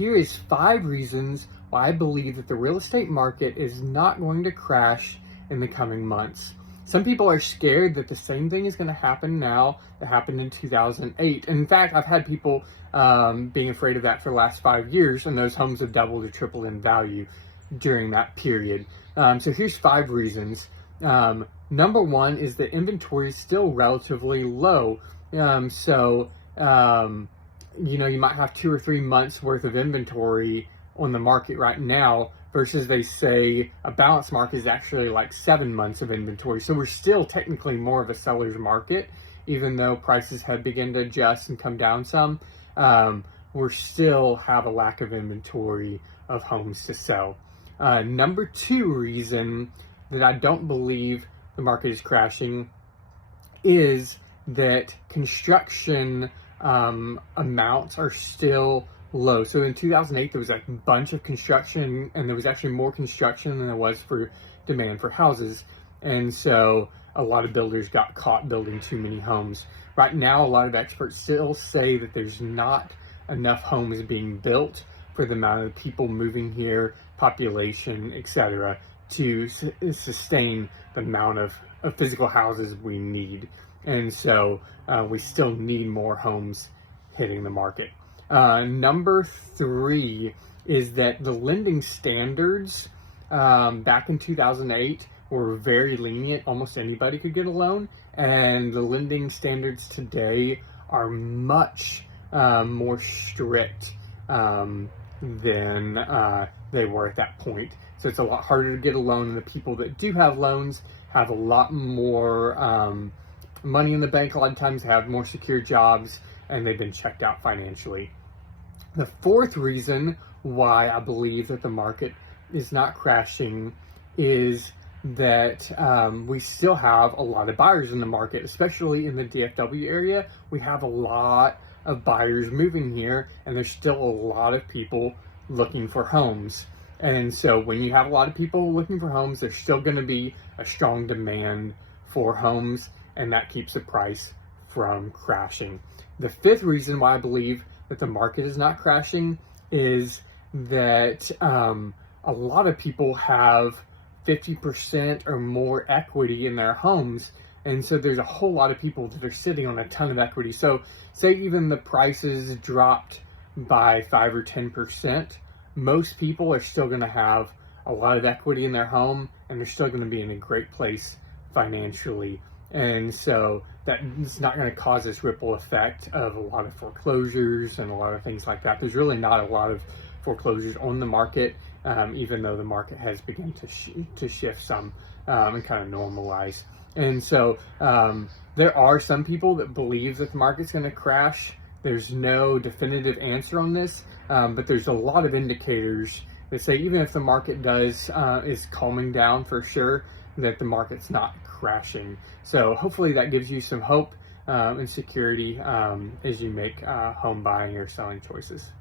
here is 5 reasons why I believe that the real estate market is not going to crash in the coming months. Some people are scared that the same thing is going to happen now that happened in 2008. And in fact, I've had people being afraid of that for the last 5 years, and those homes have doubled or tripled in value during that period. So here's 5 reasons. Number one is that inventory is still relatively low. You might have 2 or 3 months worth of inventory on the market right now versus they say a balanced market is actually like 7 months of inventory. So we're still technically more of a seller's market, even though prices have begun to adjust and come down some. We still have a lack of inventory of homes to sell. Number 2 reason that I don't believe the market is crashing is that construction amounts are still low. So in 2008, there was a bunch of construction, and there was actually more construction than there was for demand for houses. And so a lot of builders got caught building too many homes. Right now, a lot of experts still say that there's not enough homes being built for the amount of people moving here, population, etc., to sustain the amount of physical houses we need. And so we still need more homes hitting the market. Number 3 is that the lending standards back in 2008 were very lenient. Almost anybody could get a loan. And the lending standards today are much more strict than they were at that point. So it's a lot harder to get a loan, and the people that do have loans have a lot more money in the bank. A lot of times have more secure jobs, and they've been checked out financially. The 4th reason why I believe that the market is not crashing is that we still have a lot of buyers in the market, especially in the DFW area. We have a lot of buyers moving here, and there's still a lot of people looking for homes. And so when you have a lot of people looking for homes, there's still going to be a strong demand for homes, and that keeps the price from crashing. The 5th reason why I believe that the market is not crashing is that a lot of people have 50% or more equity in their homes. And so there's a whole lot of people that are sitting on a ton of equity. So say even the prices dropped by 5 or 10%, most people are still going to have a lot of equity in their home, and they're still going to be in a great place financially. And so that is not going to cause this ripple effect of a lot of foreclosures and a lot of things like that. There's really not a lot of foreclosures on the market, even though the market has begun to shift some and kind of normalize. And so there are some people that believe that the market's going to crash. There's no definitive answer on this, but there's a lot of indicators that say even if the market is calming down for sure, that the market's not crashing. So hopefully that gives you some hope and security as you make home buying or selling choices.